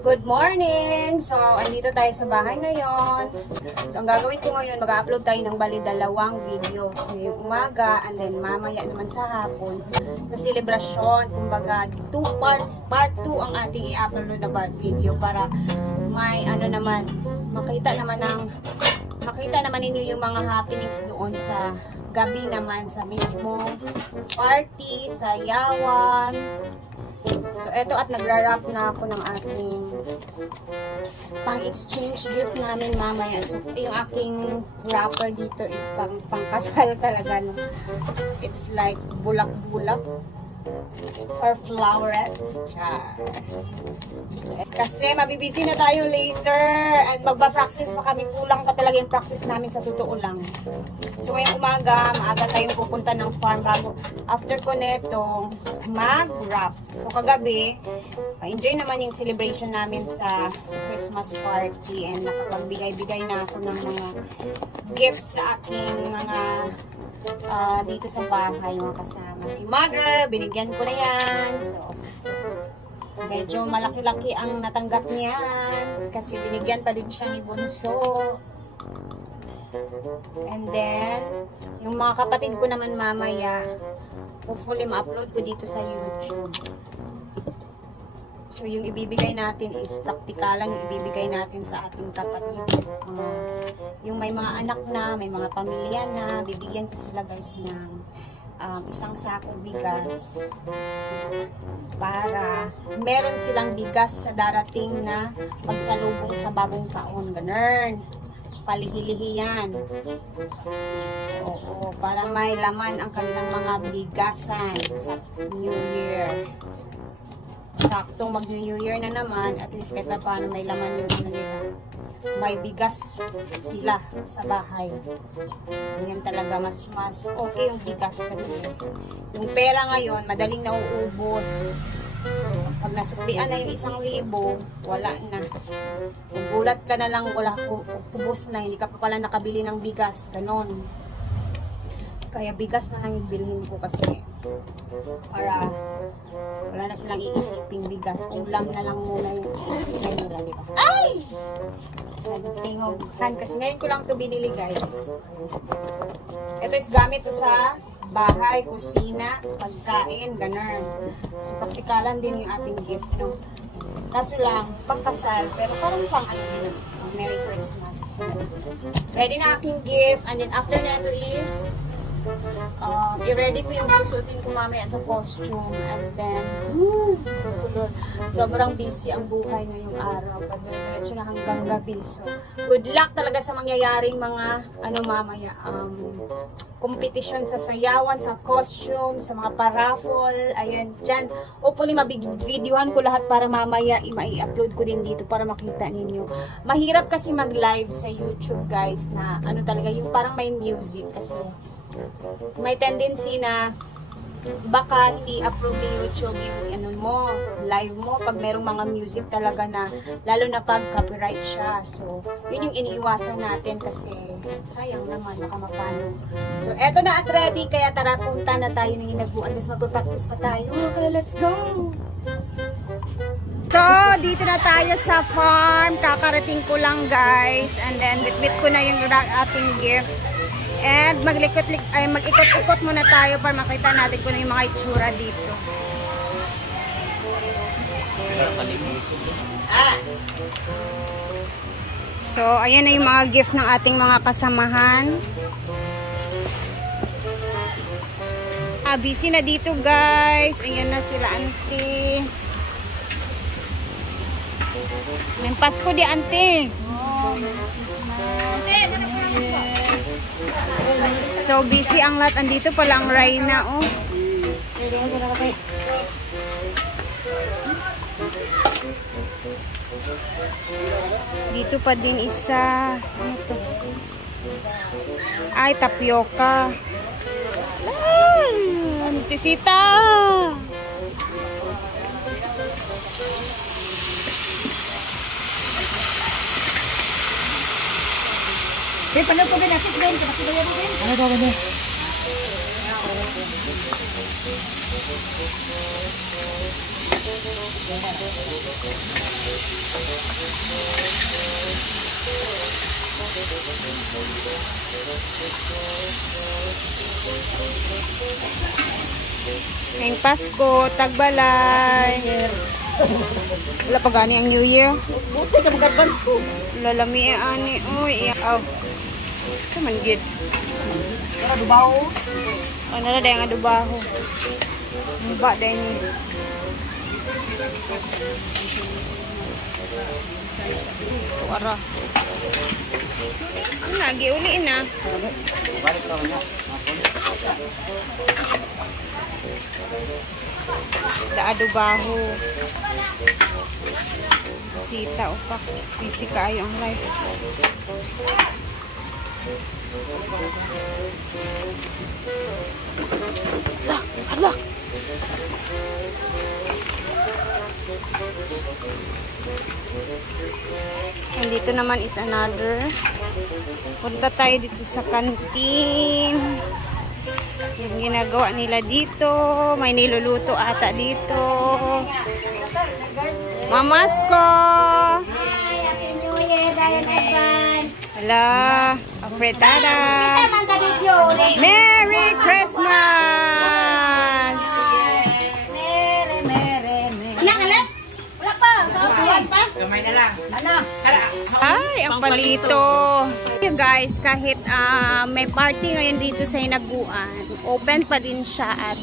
Good morning! So, andito tayo sa bahay ngayon. So, ang gagawin ko ngayon, mag-upload tayo ng bali 2 videos. Ngayong umaga, and then mamaya naman sa hapon. Sa celebration, kumbaga, 2 parts. Part 2 ang ating i-upload na video para may ano naman, makita naman ninyo yung mga happenings doon sa gabi naman, sa mismo party, sayawan. So, eto at nagra-wrap na ako ng aking pang-exchange gift namin mamaya. So, yung aking wrapper dito is pang-kasal talaga. No? It's like bulak-bulak or flowers. Char. Kasi mabibisi na tayo later at magba-practice pa kami. Kulang pa talaga yung practice namin sa totoo lang. So ngayong umaga, maaga tayong pupunta ng farm bago after ko neto mag-wrap. So kagabi, enjoy naman yung celebration namin sa Christmas party and nakapagbigay-bigay na ako ng mga gifts sa aking mga dito sa bahay, mga kasama. Si mother, binigyan ko na yan. So, medyo malaki-laki ang natanggap niyan kasi binigyan pa din siya ni Bunso. And then, yung mga kapatid ko naman mamaya, hopefully ma-upload ko dito sa YouTube. So, yung ibibigay natin is praktikalan, yung ibibigay natin sa ating kapatid. Yung may mga anak na, may mga pamilya na, bibigyan ko sila guys ng isang sakong bigas para meron silang bigas sa darating na pagsalubong sa bagong taon. Ganun. Palihilihi yan. Oo, para may laman ang kanilang mga bigasan sa New Year. Saktong mag-New Year na naman, at least kahit paano may laman yung ano nila. May bigas sila sa bahay. Yan talaga mas okay yung bigas kasi yung pera ngayon madaling nauubos. Pag nasuklian na yung 1,000, wala na. Kung gulat ka na lang, wala, ubos na, hindi ka pa pala nakabili ng bigas, ganon. Kaya bigas na lang yung bilhin ko kasi para wala na silang iisiping bigas. Ulam na lang muna yung iisipin nila, di ba? Ay! Nagtingogan kasi ngayon ko lang ito binili guys. Ito is gamit to sa bahay, kusina, pagkain, ganun. So, praktikalan din yung ating gift, no? Kaso lang, pangkasal, pero parang pang ano din, Merry Christmas. Ready na aking gift, and then after na ito is i-ready ko yung susutin ko mamaya sa costume, and then sobrang busy ang buhay ngayong araw, pag-diretso na hanggang gabi. So good luck talaga sa mangyayaring mga ano mamaya, competition sa sayawan, sa costume, sa mga paraffle, ayan dyan. Hopefully mabig-videohan ko lahat para mamaya i-upload ko din dito para makita ninyo. Mahirap kasi mag-live sa YouTube guys na ano talaga yung parang may music kasi may tendency na baka hindi upload ni YouTube yung ano mo, live mo pag merong mga music talaga na lalo na pag copyright siya. So, yun yung iniiwasan natin kasi sayang naman, baka mapano. So, eto na at ready, kaya tara punta na tayo ng hinagbuan. Tapos magpa-practice pa tayo. Okay, let's go! So, dito na tayo sa farm. Kakarating ko lang guys. And then, bitbit ko na yung ating gift. And mag-ikot-ikot muna tayo para makita natin kung ano yung mga itsura dito. So, ayan na yung mga gift ng ating mga kasamahan. Busy na dito guys. Ayan na sila auntie. May Pasko di auntie. Oh, Merry Christmas. So busy ang lahat. Andito pala ang Rayna, oh. Dito pa din isa. Ano to? Ay, tapioca. Ay, Antisita. Ben, paano po Ben? Asis Ben, kapag kaya mo Ben? Ano daw Ben? Ngayong Pasko, Tagbalay. Wala pa gani ang New Year. Buti ka mag-advance ko. Lalami ani. Uy, aw. Sa man gid. Para dubaw. Ano na dahil nga dubaho. Mba dahil ni. Tuwara. Ano na, giuliin na. Daa dubaho. Sita o pak. Busy kaayo ang life. Hala. And dito naman is another. Punta tayo dito sa kantin. Yung ginagawa nila dito. May niluluto ata dito. Mamasko! Happy New Year, Dayan Advance. Hala. Apretada. Kita man sa video ulit. Merry Christmas! Mere. Wala ka lang? Wala pa. Sa kawan pa? Gamay na lang. Ano? Ay, ang palito. You guys, kahit may party ngayon dito sa Hinaguan, open pa din siya at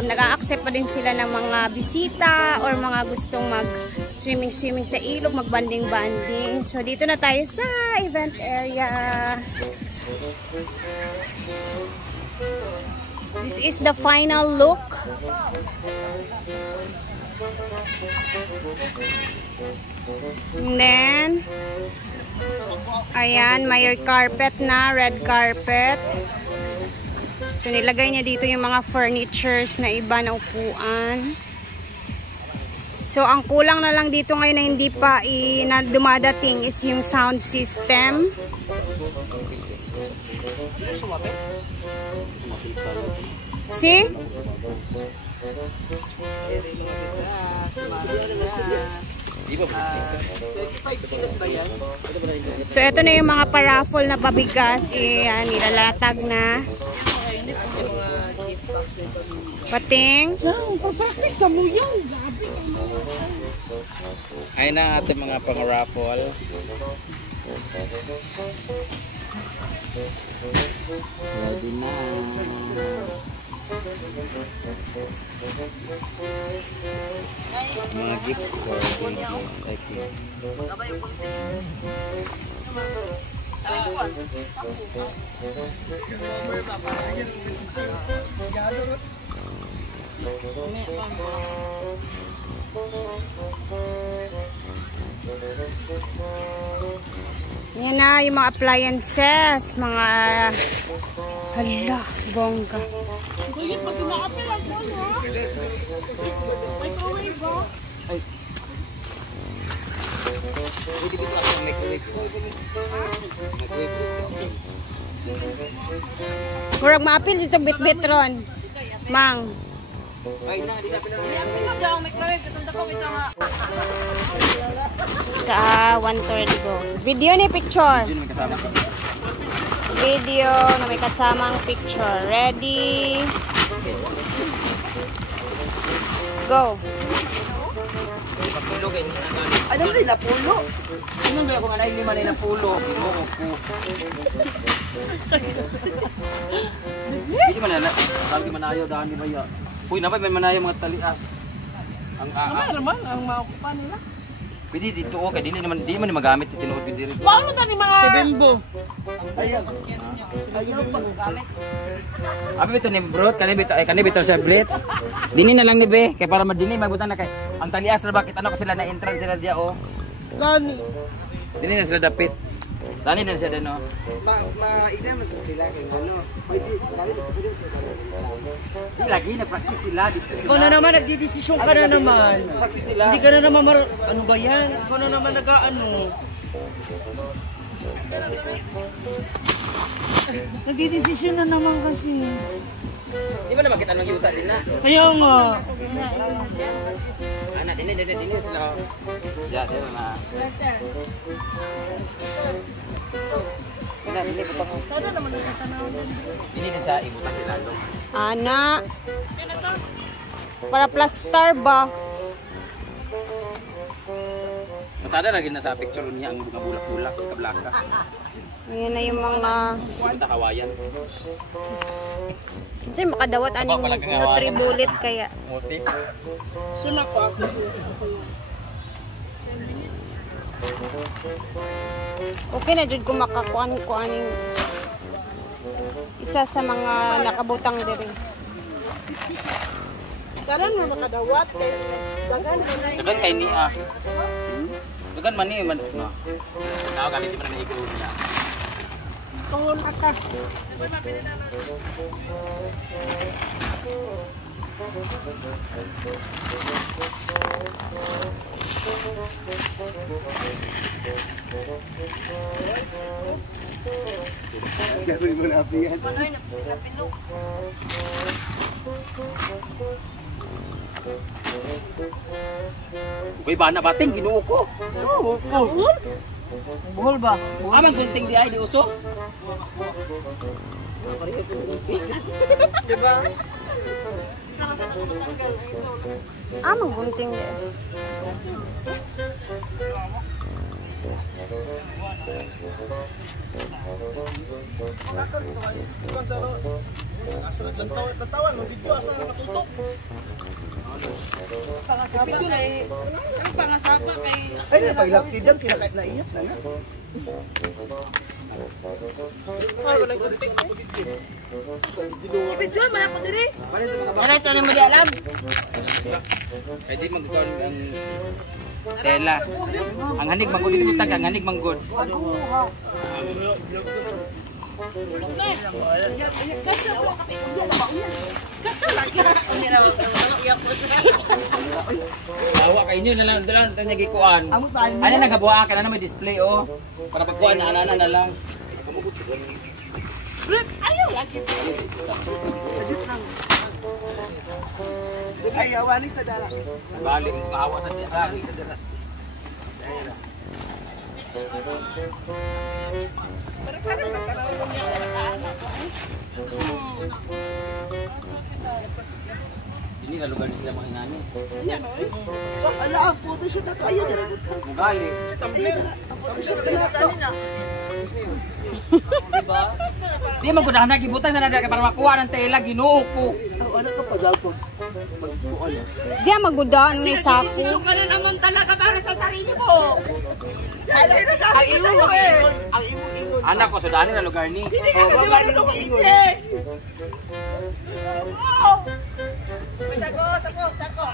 nag-a-accept pa din sila ng mga bisita or mga gustong mag-swimming sa ilog, mag-banding-banding. So, dito na tayo sa event area. This is the final look. And then, ayan, may carpet na, red carpet. So, nilagay niya dito yung mga furnitures na iba na upuan. So, ang kulang na lang dito ngayon na hindi pa na dumadating is yung sound system. See? So, ito na yung mga paraffle na pabigas. Nilalatag na. Pating. Pag-practice na mo yan. Ay na ating mga pang-raffle. Ready na. Mga gifts for babies like this. Yan na yung mga appliances, mga hala, bongga. Kulit pa sumakape lang po, no? Microwave ba? Ay. Pwede ko ako microwave. Murag maapil dito bit-bit ron. Mang. Ay na, di na Sa 1/3 go. Video ni picture. may kasama ka. Video na may kasamang picture. Ready? Go. Pagkilo kayo ni Nagan. Ano rin na pulo? Ano ba ako nga na lima na pulo? Hindi man na. Lagi manayo daan di ba ya? Uy, napay may manayo mga talias. Ang Naman, ang makupa nila. pwede dito okay, di man magamit sa tinuod pwede rito. Paano tani mga... Bembo. Ayaw pag gamit. Abi bito ni brot, kani bito sa blit. Dini na lang ni be, kay para madini magbutang na kay ang talias ra bakit ano ko sila na entrance sila diya oh. Gani. Dini na sila dapit. Dani na siya dano. Maignan man sila kay ano. Pwede Di lagi na practice sila dito. Ikaw na naman, nagdidesisyon ka na naman. Practice sila. Hindi ka na naman ano ba yan? Ikaw na naman nag-ano. Nagdidesisyon na naman kasi. Di ba na makita ng yuta din na? Kaya nga. Ana dini sila. Ya, dito na. na, dili po pa. Todo naman sa tanaw. Dili din sa ibutan di lalo. Ana. Para plaster ba? Matada lagi na sa picture niya ang mga bulak-bulak, kablaka. Ayan na yung mga... Ito kawayan. Kasi makadawat Sabak aning pala kang hawakan. 3 bullet kaya. Muti. Sunak pa. Okay na jud kung makakuan ko aning isa sa mga nakabutang diri. Karan mo makadawat kay dagan Dagan kay ni ah. Dagan man ni man na. Tao kami di man na igro niya. tungol aka. Gawin mo na yan. Uy bana bating ginuo ko. Buhol ba? Amang gunting di ay di uso. Diba? Magunting di. Pangasaba kay ang pangasaba kay Ay, napaglaptidan, kinakait na iyak na nga. Ibidyon man ako diri. Yan ito na mo di alam. Kay di magkuan ang tela. Ang hanig manggod dito tag, ang hanig manggod. Bawa kay inyo na lang dalan tanya gikuan. Ano nagabuha ka na may display oh. Para pagkuan na ana na lang. Ayaw lagi. Ay, awali sa dala. Balik mo kahawa sa lagi sa dala. Pero sana nagkanaw ko niya nakaanak ko. Ini na lugar nila mga ingani. Yan oy. So, ala, ang photoshoot na to. Ayaw, dara dito. Mugali. Ang photoshoot na to. Di man ko na nagibutang na dala para makuha ng tela ginuo ko. Ano ka pa dalpon? Magbuon. Di magudaan ni sako. ka na naman talaga para sa sarili mo. Yan sinasabi ko sa'yo eh. Ang ingon-ingon. Anak ko sudani na lugar ni. Hindi ka kasi marunong mag-ingon. Sako.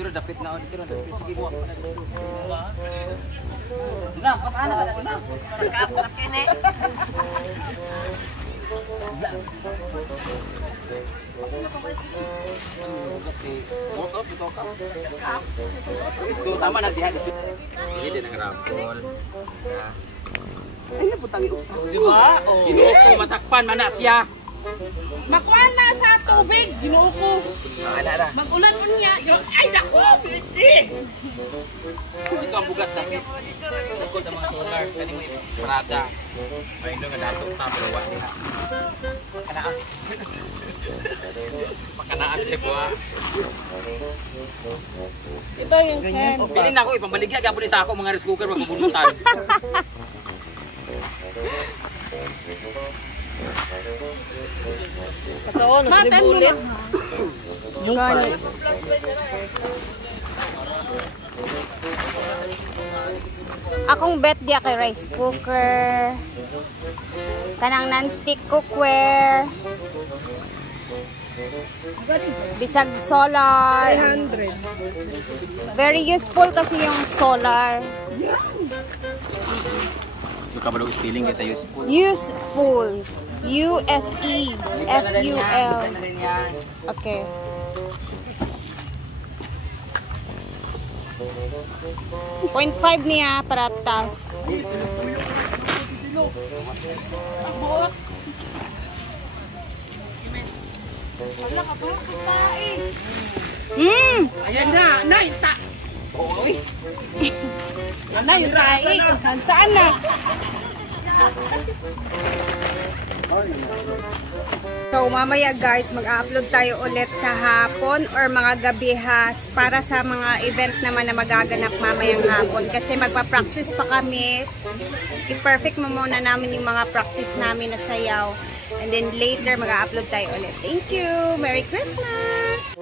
Tiro dapit na on, tiro dapit. Sige mo. Na, kapana ka na. Kapag kini. Kasi work out ito ka. So tama na diha. Ini din ang rampol. Ay, naputang iusa. Diba? Ginuo ko matakpan man na siya. Makuan na sa tubig. Ginoo ko. Mag-ulan unya. Ay, naku! Hindi! Ito ang bugas na pit. Tukod ang mga solar. Kani mo parada. Ay, ito nga dato tabro. Pakanaan. Pakanaan si buha. Ito yung can. Bilin na ako, ipambaligya. Gapon sa ako mga rice cooker. Magbubunutan. Katawan, nag-bulit. Gani. Akong bet dia kay rice cooker. Kanang non-stick cookware. Bisag solar. 100. Very useful kasi yung solar. Ito ka ba daw spelling kaya sa useful? Useful. U-S-E. F-U-L. na rin yan. Okay. Point 5 niya para tas. Buot. Wala ka ba? Kain. Hmm! Ayan na. Nainta. Oy. Ano yung tae? Kung saan na? So, mamaya guys, mag-upload tayo ulit sa hapon or mga gabi ha, para sa mga event naman na magaganap mamayang hapon. Kasi magpa-practice pa kami. I-perfect mo muna namin yung mga practice namin na sayaw. And then later, mag-upload tayo ulit. Thank you! Merry Christmas!